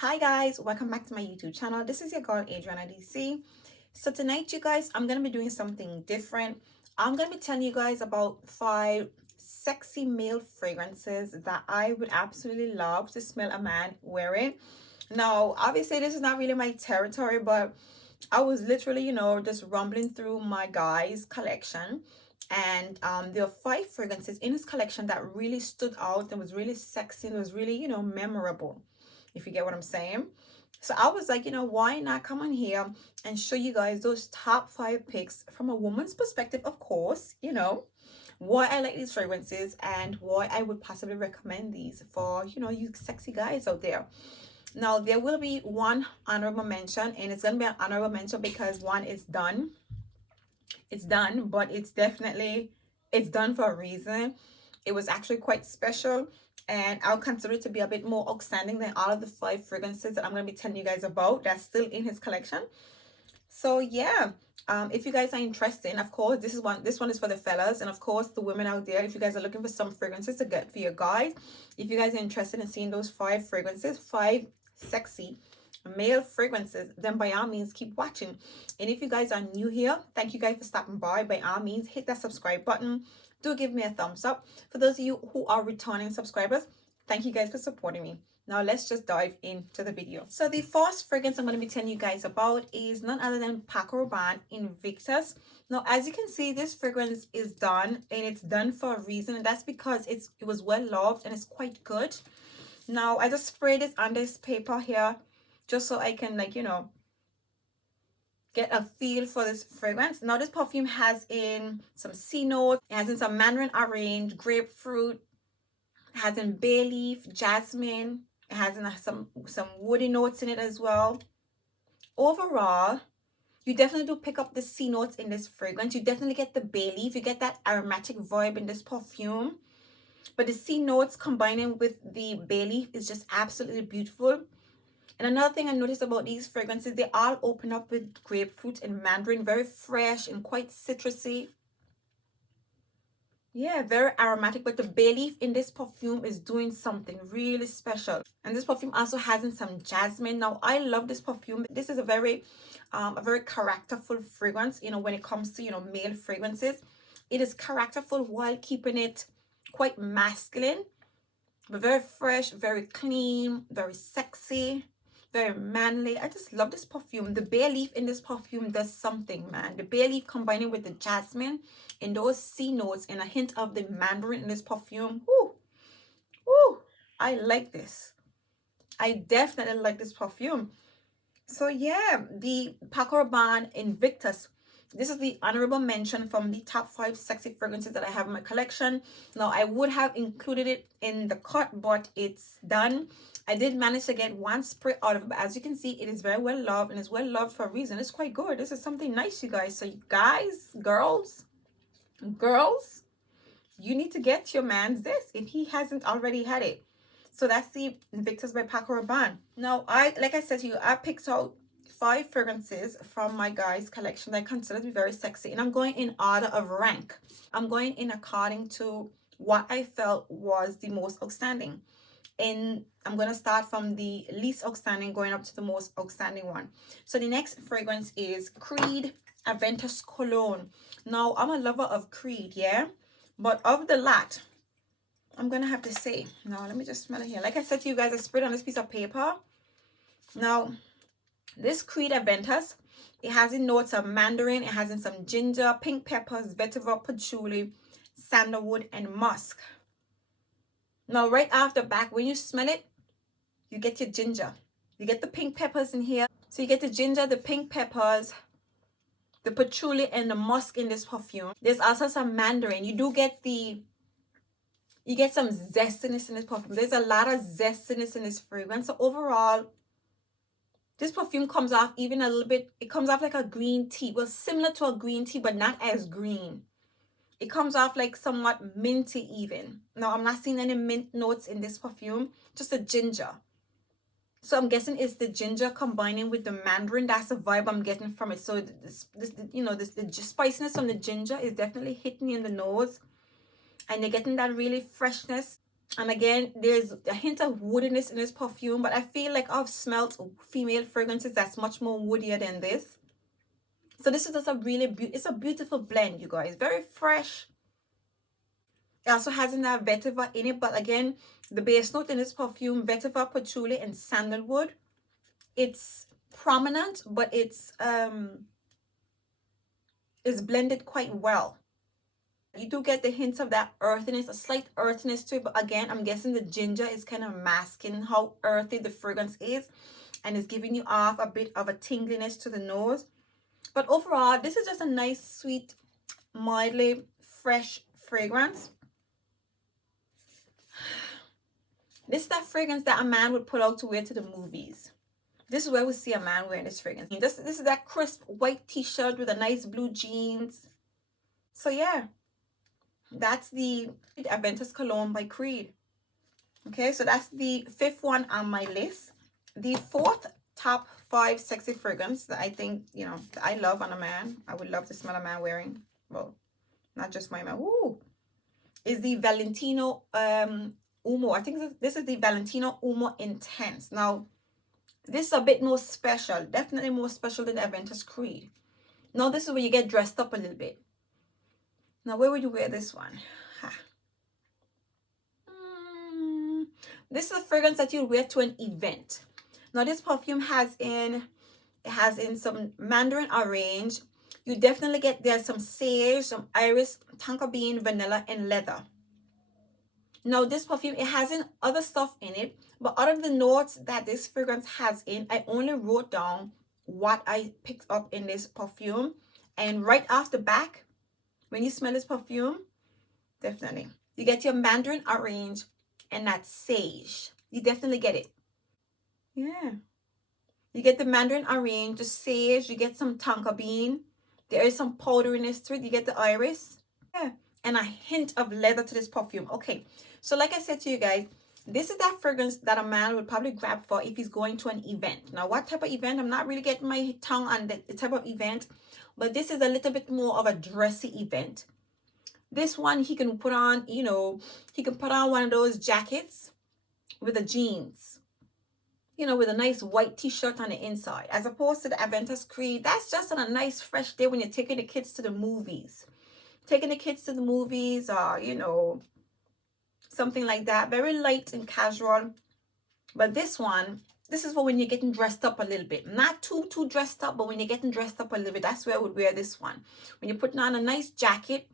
Hi guys, welcome back to my YouTube channel. This is your girl Adriana DC. So tonight you guys, I'm going to be doing something different. I'm going to be telling you guys about 5 sexy male fragrances that I would absolutely love to smell a man wearing. Now, obviously this is not really my territory, but I was literally, just rumbling through my guys collection, and there are 5 fragrances in his collection that really stood out and was really sexy and was really, memorable, if you get what I'm saying. So I was like, why not come on here and show you guys those top 5 picks from a woman's perspective, of course, why I like these fragrances and why I would possibly recommend these for, you sexy guys out there. Now, there will be one honorable mention, and it's going to be an honorable mention because one is done. It's done, but it's done for a reason. It was actually quite special, and I'll consider it to be a bit more outstanding than all of the 5 fragrances that I'm going to be telling you guys about that's still in his collection. So yeah, if you guys are interested, and of course this one is for the fellas, and of course the women out there, if you guys are looking for some fragrances to get for your guys, if you guys are interested in seeing those 5 fragrances, 5 sexy male fragrances, then by all means keep watching. And if you guys are new here, thank you guys for stopping by. By all means, hit that subscribe button. Do give me a thumbs up. For those of you who are returning subscribers, thank you guys for supporting me. Now let's just dive into the video. So the first fragrance I'm going to be telling you guys about is none other than Paco Rabanne Invictus. Now, as you can see, this fragrance is done, and it's done for a reason, and that's because it was well loved and it's quite good. Now I just sprayed it on this paper here just so I can, like, get a feel for this fragrance. Now this perfume has in some C notes, it has in some mandarin orange, grapefruit, it has in bay leaf, jasmine, it has in some woody notes in it as well. Overall, you definitely do pick up the C notes in this fragrance. You definitely get the bay leaf, you get that aromatic vibe in this perfume, but the C notes combining with the bay leaf is just absolutely beautiful. And another thing I noticed about these fragrances, they all open up with grapefruit and mandarin, very fresh and quite citrusy. Yeah, very aromatic, but the bay leaf in this perfume is doing something really special. And this perfume also has in some jasmine. Now, I love this perfume. This is a very characterful fragrance, when it comes to, male fragrances. It is characterful while keeping it quite masculine, but very fresh, very clean, very sexy, very manly. I just love this perfume. The bay leaf in this perfume does something, man. The bay leaf combining with the jasmine and those C notes and a hint of the mandarin in this perfume. Woo, woo, I like this. I definitely like this perfume. So yeah, the Paco Rabanne Invictus. This is the honorable mention from the top 5 sexy fragrances that I have in my collection. Now, I would have included it in the cut, but it's done. I did manage to get one spray out of it, but as you can see, it is very well loved, and it's well loved for a reason. It's quite good. This is something nice, you guys. So you guys, girls, you need to get your man's this if he hasn't already had it. So that's the Invictus by Paco Rabanne. Now, like I said to you, I picked out 5 fragrances from my guys collection that I consider to be very sexy, and I'm going in order of rank. I'm going in according to what I felt was the most outstanding, and I'm going to start from the least outstanding going up to the most outstanding one. So the next fragrance is Creed Aventus Cologne. Now, I'm a lover of Creed, yeah, but of the lot, I'm gonna have to say, now let me just smell it here. Like I said to you guys, I sprayed on this piece of paper. Now, this Creed Aventus, it has in notes of mandarin, it has in some ginger, pink peppers, vetiver, patchouli, sandalwood, and musk. Now, right off the back, when you smell it, you get your ginger. You get the pink peppers in here. So you get the ginger, the pink peppers, the patchouli, and the musk in this perfume. There's also some mandarin. You get some zestiness in this perfume. There's a lot of zestiness in this fragrance. So overall, this perfume comes off even a little bit, it comes off like a green tea. Well, similar to a green tea, but not as green. It comes off like somewhat minty even. Now, I'm not seeing any mint notes in this perfume, just a ginger. So I'm guessing it's the ginger combining with the mandarin. That's the vibe I'm getting from it. So the spiciness from the ginger is definitely hitting me in the nose, and you're getting that really freshness. And again, there's a hint of woodiness in this perfume, but I feel like I've smelt female fragrances that's much more woodier than this. So this is just a really it's a beautiful blend, you guys. Very fresh. It also has that vetiver in it, but again, the base note in this perfume, vetiver, patchouli, and sandalwood. It's prominent, but it's blended quite well. You do get the hints of that earthiness, a slight earthiness to it, but again, I'm guessing the ginger is kind of masking how earthy the fragrance is, and it's giving you off a bit of a tingliness to the nose. But overall, this is just a nice, sweet, mildly fresh fragrance. This is that fragrance that a man would put out to wear to the movies. This is where we see a man wearing this fragrance. This is that crisp white t-shirt with a nice blue jeans. So yeah, that's the Aventus Cologne by Creed. Okay, so that's the 5th one on my list. The 4th top 5 sexy fragrance that I think, you know, that I love on a man. I would love to smell a man wearing. Well, not just my man. Ooh. Is the Valentino Uomo. I think this is the Valentino Uomo Intense. Now, this is a bit more special. Definitely more special than the Aventus Creed. Now, this is where you get dressed up a little bit. Now, where would you wear this one? This is a fragrance that you wear to an event. Now, this perfume has in some mandarin orange. You definitely get there some sage, some iris, tonka bean, vanilla, and leather. Now, this perfume, it has in other stuff in it, but out of the notes that this fragrance has in, I only wrote down what I picked up in this perfume. And right off the back, when you smell this perfume, definitely, you get your mandarin orange and that sage. You definitely get it. Yeah. You get the mandarin orange, the sage, you get some tonka bean. There is some powderiness to it. You get the iris. Yeah. And a hint of leather to this perfume. Okay. So like I said to you guys, this is that fragrance that a man would probably grab for if he's going to an event. Now, what type of event? I'm not really getting my tongue on the type of event, but this is a little bit more of a dressy event. This one, he can put on, you know, he can put on one of those jackets with the jeans, you know, with a nice white t-shirt on the inside, as opposed to the Aventus Creed. That's just on a nice fresh day when you're taking the kids to the movies. Taking the kids to the movies, or, you know, something like that. Very light and casual. But this one, this is for when you're getting dressed up a little bit. Not too dressed up, but when you're getting dressed up a little bit, that's where I would wear this one. When you're putting on a nice jacket,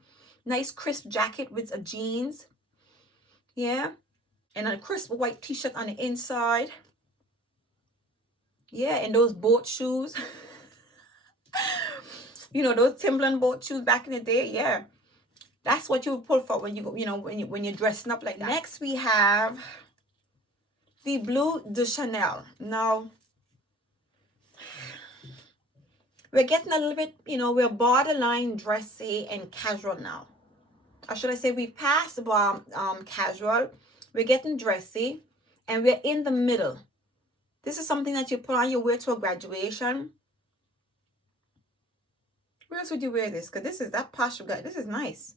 nice crisp jacket with a jeans. Yeah. And a crisp white t-shirt on the inside. Yeah, and those boat shoes. You know, those Timberland boat shoes back in the day. Yeah. That's what you would pull for when you go, you know, when you're dressing up like that. Next we have the Bleu de Chanel. Now, we're getting a little bit, you know, we're borderline dressy and casual now. Or should I say we passed casual. We're getting dressy and we're in the middle. This is something that you put on, you wear to a graduation. Where else would you wear this? Because this is that posh guy. This is nice.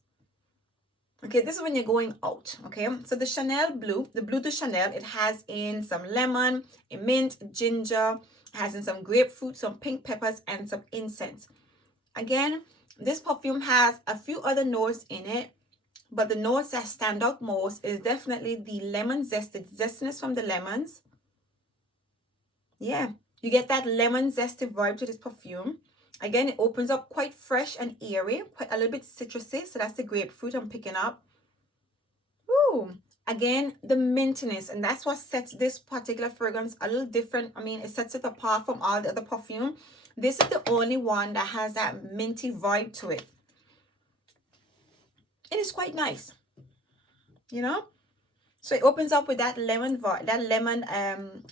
Okay, this is when you're going out. Okay, so the Chanel Bleu, the Bleu de Chanel, it has in some lemon, a mint, ginger, it has in some grapefruit, some pink peppers, and some incense. Again, this perfume has a few other notes in it, but the notes that stand out most is definitely the lemon zest, the zestiness from the lemons. Yeah, you get that lemon zesty vibe to this perfume. Again, it opens up quite fresh and airy, quite a little bit citrusy. So that's the grapefruit I'm picking up. Ooh, again, the mintiness. And that's what sets this particular fragrance a little different. I mean, it sets it apart from all the other perfume. This is the only one that has that minty vibe to it. It is quite nice, you know? So it opens up with that lemon vibe, that lemon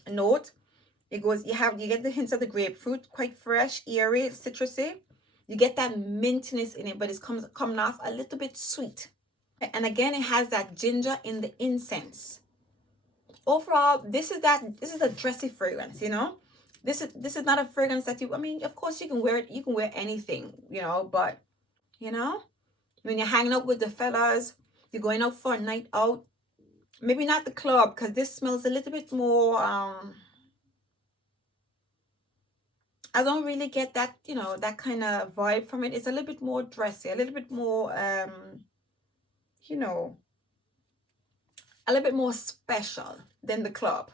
note. It goes, you get the hints of the grapefruit, quite fresh, airy, citrusy. You get that mintiness in it, but it's coming off a little bit sweet. And again, it has that ginger in the incense. Overall, this is a dressy fragrance, you know. This is not a fragrance that I mean, of course you can wear it, you can wear anything, you know, but you know, when you're hanging out with the fellas, you're going out for a night out, maybe not the club, because this smells a little bit more, I don't really get that, you know, that kind of vibe from it. It's a little bit more dressy, a little bit more, you know, a little bit more special than the club.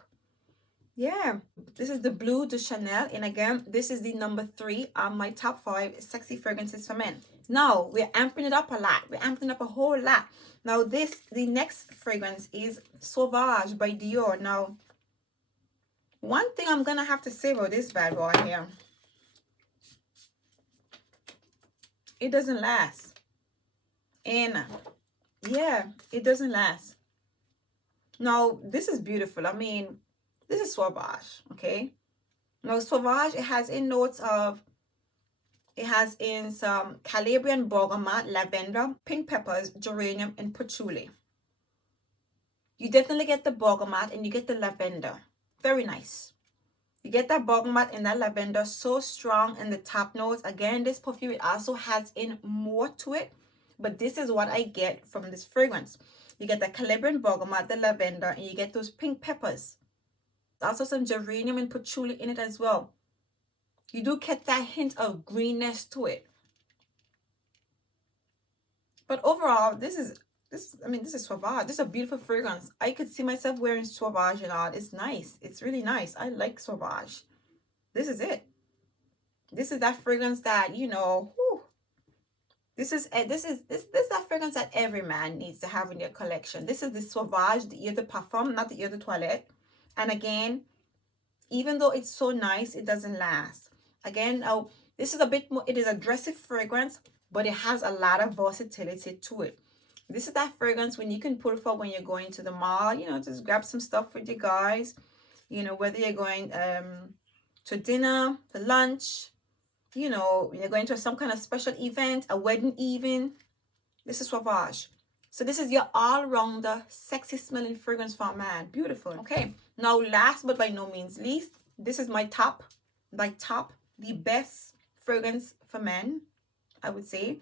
Yeah, this is the Blue de Chanel, and again, this is the number 3 on my top 5 sexy fragrances for men. Now we're amping it up a lot. We're amping it up a whole lot. Now the next fragrance is Sauvage by Dior. Now, one thing I'm gonna have to say about this bad boy here, it doesn't last. And yeah, it doesn't last. Now, this is beautiful. I mean, this is Sauvage, okay? Now, Sauvage, it has in notes of, it has in some Calabrian bergamot, lavender, pink peppers, geranium, and patchouli. You definitely get the bergamot and you get the lavender. Very nice. You get that bergamot and that lavender so strong in the top notes. Again, this perfume, it also has in more to it, but this is what I get from this fragrance. You get the Calabrian bergamot, the lavender, and you get those pink peppers. Also some geranium and patchouli in it as well. You do get that hint of greenness to it. But overall, this is Sauvage. This is a beautiful fragrance. I could see myself wearing Sauvage and all. It's nice. It's really nice. I like Sauvage. This is it. This is that fragrance that, you know, whew, this is that fragrance that every man needs to have in their collection. This is the Sauvage, the Eau de Parfum, not the Eau de Toilette. And again, even though it's so nice, it doesn't last. Again, this is a bit more, it is a dressy fragrance, but it has a lot of versatility to it. This is that fragrance when you can pull for when you're going to the mall, you know, just grab some stuff with you guys, you know, whether you're going to dinner, to lunch, you know, when you're going to some kind of special event, a wedding even. This is Sauvage. So this is your all-rounder, sexy smelling fragrance for a man. Beautiful. Okay. Now, last but by no means least, this is my top, the best fragrance for men, I would say.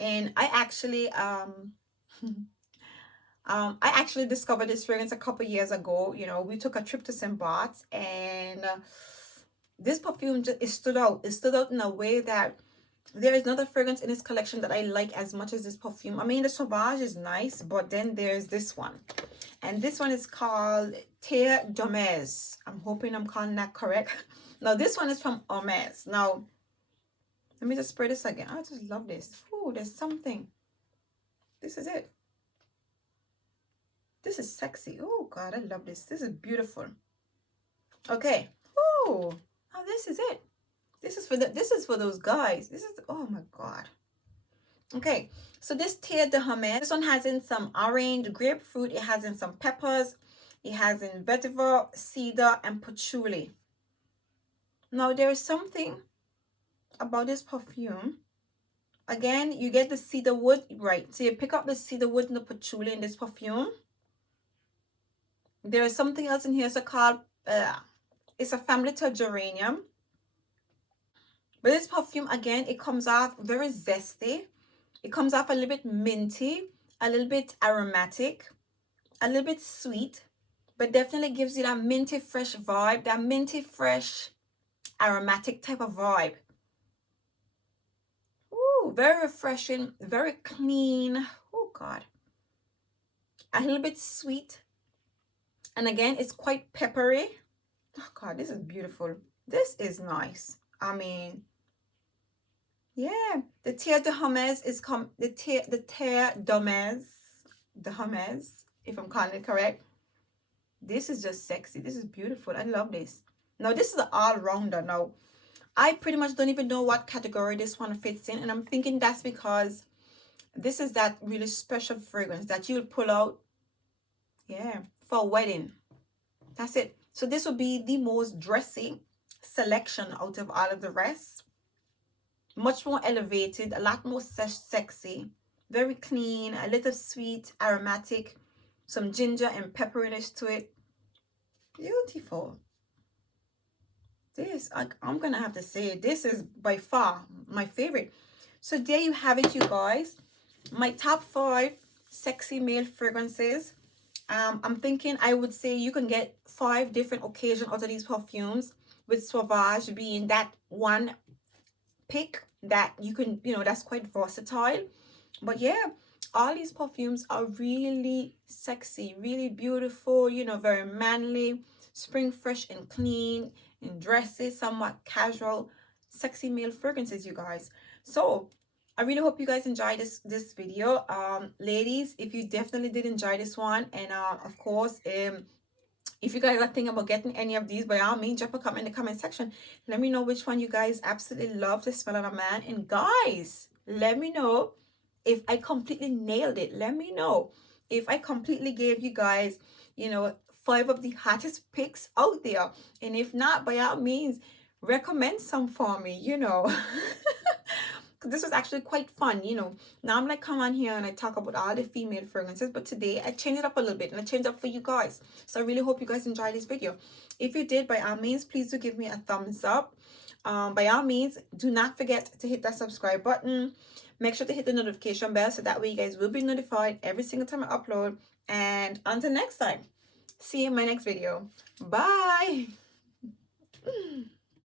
And I actually I actually discovered this fragrance a couple years ago. You know, we took a trip to St. Bart's, and this perfume just, it stood out. It stood out in a way that there is another fragrance in this collection that I like as much as this perfume. I mean, the Sauvage is nice, but then there's this one. And this one is called Terre d'Hermès. I'm hoping I'm calling that correct. Now, this one is from Hermès. Now, let me just spray this again. I just love this. Oh, there's something. This is it. This is sexy. Oh, God, I love this. This is beautiful. Okay. Oh, this is it. This is for those guys. This is, oh my God. Okay, so this Terre d'Hermès, this one has in some orange, grapefruit. It has in some peppers. It has in vetiver, cedar, and patchouli. Now, there is something about this perfume. Again, you get the cedar wood, right? So you pick up the cedar wood and the patchouli in this perfume. There is something else in here. So called, it's a family to geranium. But this perfume, again, it comes off very zesty. It comes off a little bit minty, a little bit aromatic, a little bit sweet, but definitely gives you that minty fresh vibe, that minty fresh aromatic type of vibe. Ooh, very refreshing, very clean. Oh, God. A little bit sweet. And again, it's quite peppery. Oh, God, this is beautiful. This is nice. I mean, yeah, the Terre d'Hermès is the Terre d'Hermès, if I'm calling it correct. This is just sexy. This is beautiful. I love this. Now, this is an all-rounder. Now, I pretty much don't even know what category this one fits in, and I'm thinking that's because this is that really special fragrance that you would pull out, yeah, for a wedding. That's it. So this would be the most dressy selection out of all of the rest. Much more elevated, a lot more sexy, very clean, a little sweet, aromatic, some ginger and pepperiness to it. Beautiful. This, I'm gonna have to say, this is by far my favorite. So there you have it, you guys. My top 5 sexy male fragrances. I'm thinking I would say you can get 5 different occasions out of these perfumes, with Sauvage being that one pick that you can, that's quite versatile. But yeah, all these perfumes are really sexy, really beautiful, very manly, spring fresh and clean, in dresses, somewhat casual, sexy male fragrances, you guys. So I really hope you guys enjoyed this video. Ladies, if you definitely did enjoy this one, and of course, if you guys are thinking about getting any of these, by all means, drop a comment in the comment section. Let me know which one you guys absolutely love to smell on a man. And guys, let me know if I completely nailed it. Let me know if I completely gave you guys, 5 of the hottest picks out there. And if not, by all means, recommend some for me. This was actually quite fun. Now I'm like, come on here and I talk about all the female fragrances, but today I changed it up a little bit and I changed it up for you guys. So I really hope you guys enjoyed this video. If you did, by all means, please do give me a thumbs up. By all means, do not forget to hit that subscribe button. Make sure to hit the notification bell so that way you guys will be notified every single time I upload. And until next time, see you in my next video. Bye.